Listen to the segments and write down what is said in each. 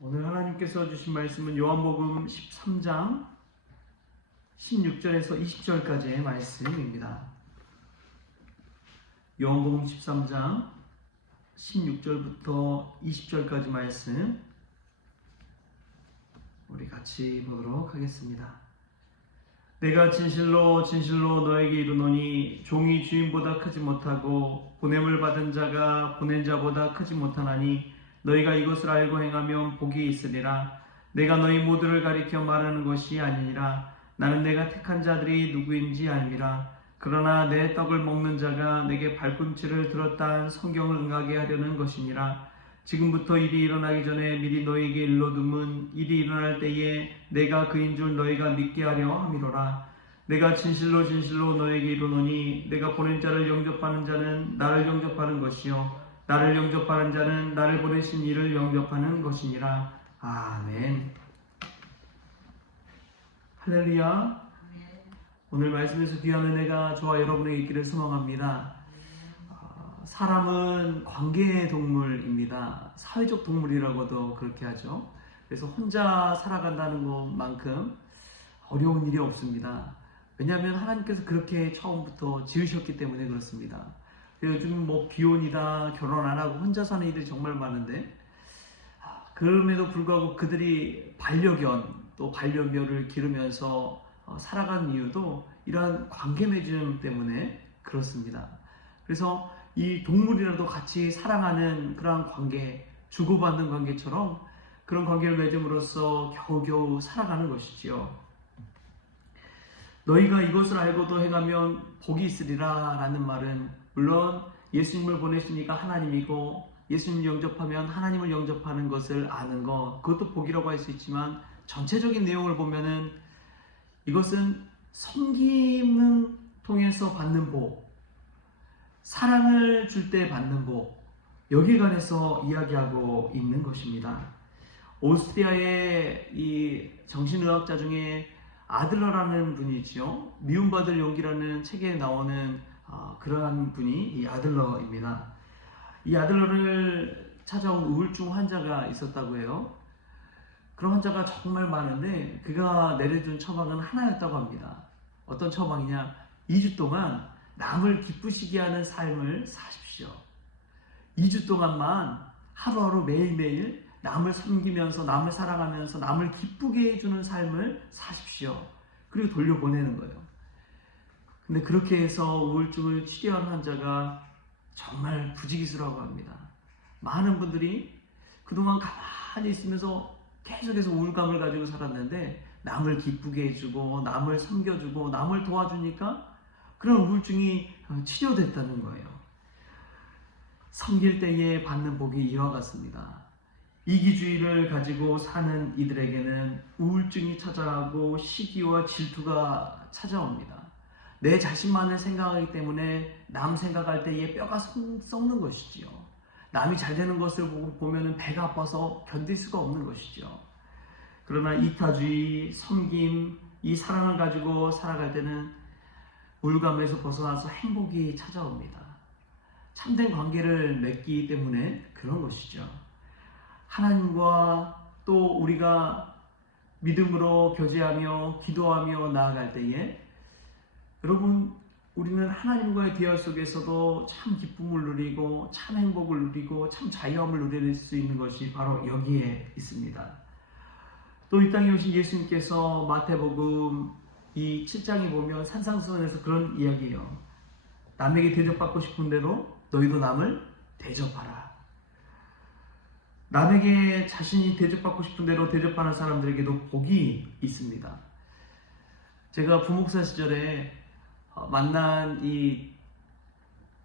오늘 하나님께서 주신 말씀은 요한복음 13장 16절에서 20절까지의 말씀입니다. 요한복음 13장 16절부터 20절까지 말씀 우리 같이 보도록 하겠습니다. 내가 진실로 진실로 너에게 이르노니 종이 주인보다 크지 못하고 보냄을 받은 자가 보낸 자보다 크지 못하나니 너희가 이것을 알고 행하면 복이 있으리라. 내가 너희 모두를 가리켜 말하는 것이 아니니라. 나는 내가 택한 자들이 누구인지 알미라. 그러나 내 떡을 먹는 자가 내게 발꿈치를 들었다는 성경을 응하게 하려는 것이니라. 지금부터 일이 일어나기 전에 미리 너희에게 일러둠은 일이 일어날 때에 내가 그인 줄 너희가 믿게 하려 함이로라. 내가 진실로 진실로 너희에게 이르노니 내가 보낸 자를 영접하는 자는 나를 영접하는 것이요 나를 영접하는 자는 나를 보내신 이를 영접하는 것이니라. 아멘. 할렐루야. 오늘 말씀에서 귀한 은혜가 저와 여러분에게 있기를 소망합니다. 사람은 관계의 동물입니다. 사회적 동물이라고도 그렇게 하죠. 그래서 혼자 살아간다는 것만큼 어려운 일이 없습니다. 왜냐하면 하나님께서 그렇게 처음부터 지으셨기 때문에 그렇습니다. 요즘 비혼이다, 결혼 안 하고 혼자 사는 이들이 정말 많은데, 그럼에도 불구하고 그들이 반려견 또 반려묘를 기르면서 살아간 이유도 이러한 관계 맺음 때문에 그렇습니다. 그래서 이 동물이라도 같이 사랑하는 그러한 관계, 주고받는 관계처럼 그런 관계를 맺음으로써 겨우겨우 살아가는 것이지요. 너희가 이것을 알고도 행하면 복이 있으리라 라는 말은 물론 예수님을 보내시니까 하나님이고 예수님 영접하면 하나님을 영접하는 것을 아는 것, 그것도 복이라고 할 수 있지만 전체적인 내용을 보면은 이것은 섬김을 통해서 받는 복, 사랑을 줄 때 받는 복, 여기에 관해서 이야기하고 있는 것입니다. 오스트리아의 이 정신의학자 중에 아들러라는 분이죠. 미움받을 용기라는 책에 나오는 그러한 분이 이 아들러입니다. 이 아들러를 찾아온 우울증 환자가 있었다고 해요. 그런 환자가 정말 많은데 그가 내려준 처방은 하나였다고 합니다. 어떤 처방이냐? 2주 동안 남을 기쁘시게 하는 삶을 사십시오. 2주 동안만 하루하루 매일매일 남을 섬기면서 남을 사랑하면서 남을 기쁘게 해주는 삶을 사십시오. 그리고 돌려보내는 거예요. 근데 그렇게 해서 우울증을 치료한 환자가 정말 부지기수라고 합니다. 많은 분들이 그동안 가만히 있으면서 계속해서 우울감을 가지고 살았는데 남을 기쁘게 해주고 남을 섬겨주고 남을 도와주니까 그런 우울증이 치료됐다는 거예요. 섬길 때에 받는 복이 이와 같습니다. 이기주의를 가지고 사는 이들에게는 우울증이 찾아오고 시기와 질투가 찾아옵니다. 내 자신만을 생각하기 때문에 남 생각할 때에 뼈가 썩는 것이지요. 남이 잘 되는 것을 보면 배가 아파서 견딜 수가 없는 것이죠. 그러나 이타주의, 섬김, 이 사랑을 가지고 살아갈 때는 우울감에서 벗어나서 행복이 찾아옵니다. 참된 관계를 맺기 때문에 그런 것이죠. 하나님과 또 우리가 믿음으로 교제하며 기도하며 나아갈 때에 여러분, 우리는 하나님과의 대화 속에서도 참 기쁨을 누리고 참 행복을 누리고 참 자유함을 누릴 수 있는 것이 바로 여기에 있습니다. 또 이 땅에 오신 예수님께서 마태복음 이 7장에 보면 산상수훈에서 그런 이야기예요. 남에게 대접받고 싶은 대로 너희도 남을 대접하라. 남에게 자신이 대접받고 싶은 대로 대접하는 사람들에게도 복이 있습니다. 제가 부목사 시절에 만난 이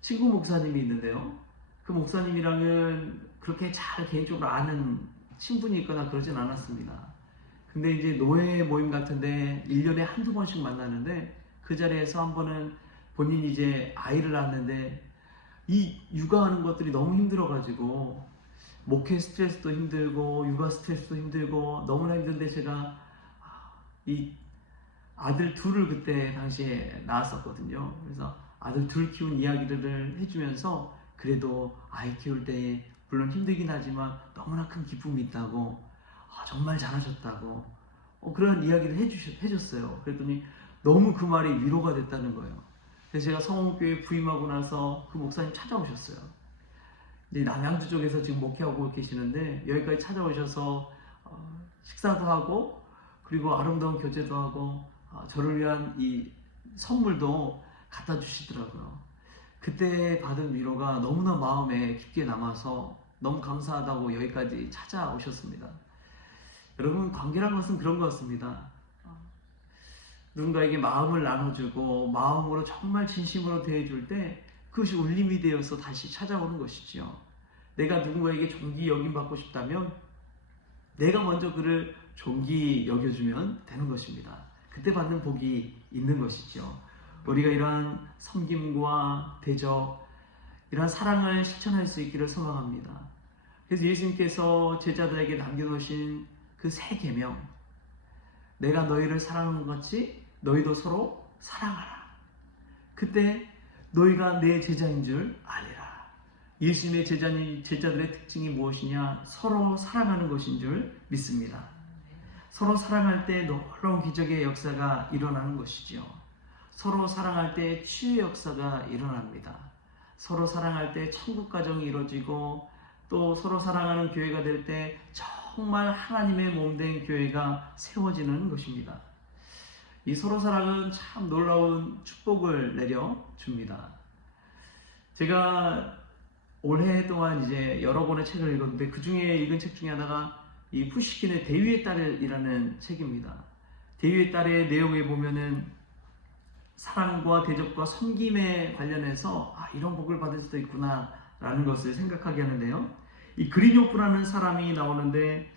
친구 목사님이 있는데요. 그 목사님이랑은 그렇게 잘 개인적으로 아는 친분이 있거나 그러진 않았습니다. 근데 이제 노예 모임 같은데 1년에 한두 번씩 만나는데 그 자리에서 한 번은 본인이 이제 아이를 낳았는데 이 육아하는 것들이 너무 힘들어가지고 목회 스트레스도 힘들고 육아 스트레스도 힘들고 너무나 힘든데 제가 이 아들 둘을 그때 당시에 낳았었거든요. 그래서 아들 둘 키운 이야기를 해주면서 그래도 아이 키울 때 물론 힘들긴 하지만 너무나 큰 기쁨이 있다고 정말 잘하셨다고 그런 이야기를 해줬어요. 그랬더니 너무 그 말이 위로가 됐다는 거예요. 그래서 제가 성원교회 부임하고 나서 그 목사님 찾아오셨어요. 이제 남양주 쪽에서 지금 목회하고 계시는데 여기까지 찾아오셔서 식사도 하고 그리고 아름다운 교제도 하고 저를 위한 이 선물도 갖다 주시더라고요. 그때 받은 위로가 너무나 마음에 깊게 남아서 너무 감사하다고 여기까지 찾아오셨습니다. 여러분, 관계란 것은 그런 것 같습니다. 누군가에게 마음을 나눠주고 마음으로 정말 진심으로 대해줄 때 그것이 울림이 되어서 다시 찾아오는 것이지요. 내가 누군가에게 존귀 여김받고 싶다면 내가 먼저 그를 존귀 여겨주면 되는 것입니다. 그때 받는 복이 있는 것이죠. 우리가 이러한 섬김과 대접, 이러한 사랑을 실천할 수 있기를 소망합니다. 그래서 예수님께서 제자들에게 남겨놓으신 그 세 계명, 내가 너희를 사랑한 것 같이 너희도 서로 사랑하라. 그때 너희가 내 제자인 줄 알리라. 예수님의 제자들의 특징이 무엇이냐? 서로 사랑하는 것인 줄 믿습니다. 서로 사랑할 때 놀라운 기적의 역사가 일어나는 것이죠. 서로 사랑할 때 치유의 역사가 일어납니다. 서로 사랑할 때 천국 가정이 이루어지고 또 서로 사랑하는 교회가 될 때 정말 하나님의 몸된 교회가 세워지는 것입니다. 이 서로 사랑은 참 놀라운 축복을 내려줍니다. 제가 올해 동안 이제 여러 권의 책을 읽었는데 그 중에 읽은 책 중에 하나가 이 푸시킨의 대위의 딸이라는 책입니다. 대위의 딸의 내용에 보면은 사랑과 대접과 섬김에 관련해서 이런 복을 받을 수도 있구나 라는 것을 생각하게 하는데요. 이 그리뇨프라는 사람이 나오는데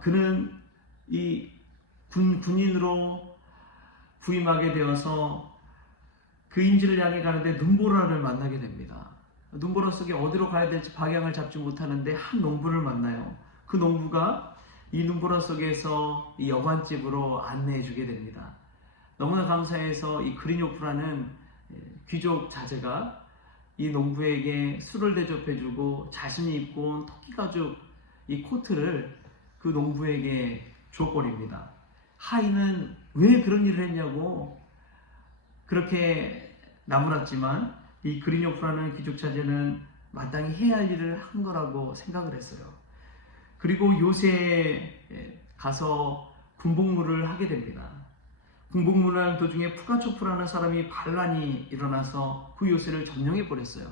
그는 이 군인으로 부임하게 되어서 그 임지를 향해 가는데 눈보라를 만나게 됩니다. 눈보라 속에 어디로 가야 될지 방향을 잡지 못하는데 한 농부를 만나요. 그 농부가 이 눈보라 속에서 이 여관집으로 안내해 주게 됩니다. 너무나 감사해서 이 그리뇨프라는 귀족 자제가 이 농부에게 술을 대접해주고 자신이 입고 온 토끼 가죽 이 코트를 그 농부에게 주어버립니다. 하인은 왜 그런 일을 했냐고 그렇게 나무랐지만 이 그리뇨프라는 귀족 자제는 마땅히 해야 할 일을 한 거라고 생각을 했어요. 그리고 요새에 가서 군복무를 하게 됩니다. 군복무를 하는 도중에 푸가초프라는 사람이 반란이 일어나서 그 요새를 점령해 버렸어요.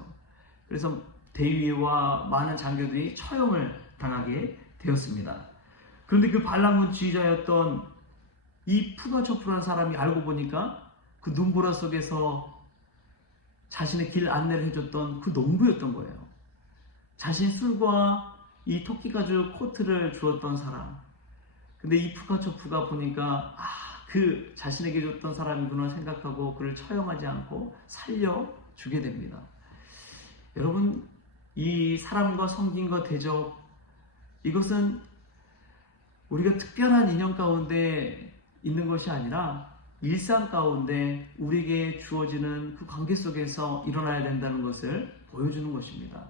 그래서 대위와 많은 장교들이 처형을 당하게 되었습니다. 그런데 그 반란군 지휘자였던 이 푸가초프라는 사람이 알고 보니까 그 눈보라 속에서 자신의 길 안내를 해줬던 그 농부였던 거예요. 자신 술과 이 토끼 가죽 코트를 주었던 사람. 근데 이 푸가초프가 보니까 그 자신에게 줬던 사람이구나 생각하고 그를 처형하지 않고 살려주게 됩니다. 여러분, 이 사람과 섬김과 대접, 이것은 우리가 특별한 인연 가운데 있는 것이 아니라 일상 가운데 우리에게 주어지는 그 관계 속에서 일어나야 된다는 것을 보여주는 것입니다.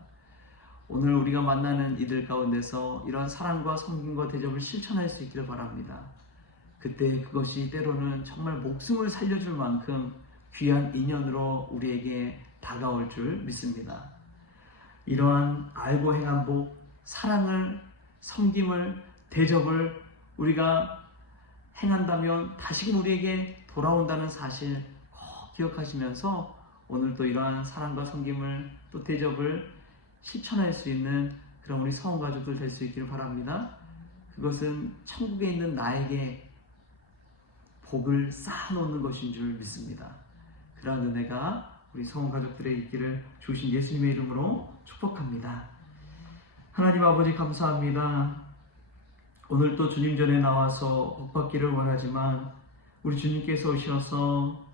오늘 우리가 만나는 이들 가운데서 이러한 사랑과 섬김과 대접을 실천할 수 있기를 바랍니다. 그때 그것이 때로는 정말 목숨을 살려줄 만큼 귀한 인연으로 우리에게 다가올 줄 믿습니다. 이러한 알고 행한 복, 사랑을, 섬김을, 대접을 우리가 행한다면 다시금 우리에게 돌아온다는 사실 꼭 기억하시면서 오늘도 이러한 사랑과 섬김을 또 대접을 실천할 수 있는 그런 우리 성원 가족들 될 수 있기를 바랍니다. 그것은 천국에 있는 나에게 복을 쌓아놓는 것인 줄 믿습니다. 그러한 은혜가 우리 성원 가족들의 있기를 주신 예수님의 이름으로 축복합니다. 하나님 아버지 감사합니다. 오늘 또 주님 전에 나와서 복받기를 원하지만 우리 주님께서 오셔서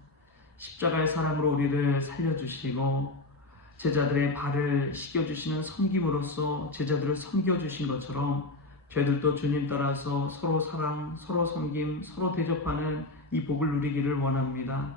십자가의 사랑으로 우리를 살려주시고 제자들의 발을 씻겨주시는 섬김으로써 제자들을 섬겨주신 것처럼 저희들도 주님 따라서 서로 사랑, 서로 섬김, 서로 대접하는 이 복을 누리기를 원합니다.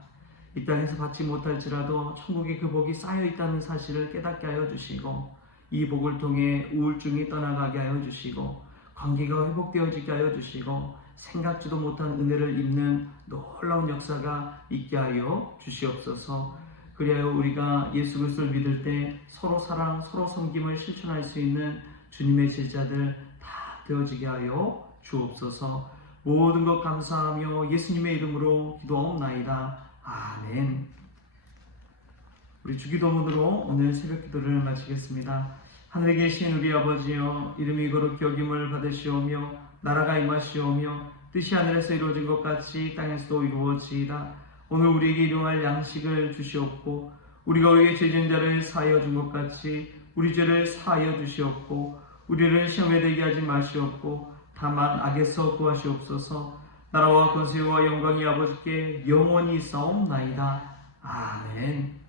이 땅에서 받지 못할지라도 천국에 그 복이 쌓여 있다는 사실을 깨닫게 하여 주시고 이 복을 통해 우울증이 떠나가게 하여 주시고 관계가 회복되어지게 하여 주시고 생각지도 못한 은혜를 입는 놀라운 역사가 있게 하여 주시옵소서. 그리하여 우리가 예수 그리스도를 믿을 때 서로 사랑, 서로 섬김을 실천할 수 있는 주님의 제자들 다 되어지게 하여 주옵소서. 모든 것 감사하며 예수님의 이름으로 기도하옵나이다. 아멘. 우리 주기도문으로 오늘 새벽 기도를 마치겠습니다. 하늘에 계신 우리 아버지여, 이름이 거룩히 여김을 받으시오며 나라가 임하시오며 뜻이 하늘에서 이루어진 것 같이 땅에서도 이루어지이다. 오늘 우리에게 일용할 양식을 주시옵고 우리가 우리에게 죄진 자를 사하여 준 것 같이 우리 죄를 사하여 주시옵고 우리를 시험에 들게 하지 마시옵고 다만 악에서 구하시옵소서. 나라와 권세와 영광이 아버지께 영원히 있사옵나이다. 아멘.